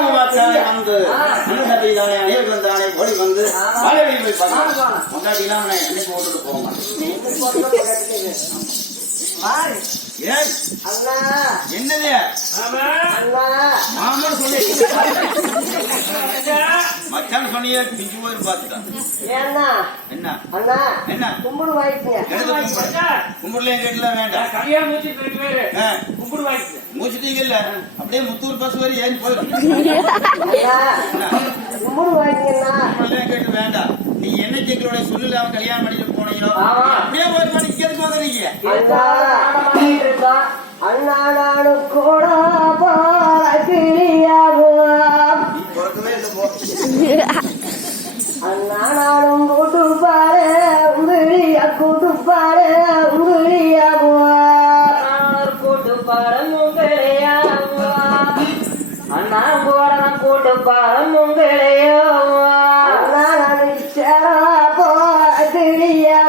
வந்து நேருக்கு வந்தானே ஓடி வந்து வாழவெளி போய் பார்க்கலாம் கொண்டாட்டினா என்னைக்கு ஓட்டுட்டு போக என்னது மாமா சொல்லி மச்சான் சொன்னியே பிஞ்சு போய் பார்த்துட்டான் என்ன என்ன கும்பிடு கும்பிடுல கேட்டுல வேண்டாம் கும்பிடு மூச்சுட்டீங்க இல்ல அப்படியே முத்தூர் பஸ் வரை ஏன் போயிடும் கேட்டு வேண்டாம் நீ என்ன கேட்கிறோட சொல்லல அவன் கல்யாணம் பண்ணிட்டு போனீங்களோ அப்படியே போய் பண்ணி கேட்க நீங்க அண்ணாடு கூட பிறக்கவே இல்லை அண்ணாடும் கூட்டு பாரு உங்களியா கூட்டு பாரு உங்களியா கூட்டு பாரு உங்களையா அண்ணா கூட கூட்டு பாரு உங்களையோ அண்ணா போலியா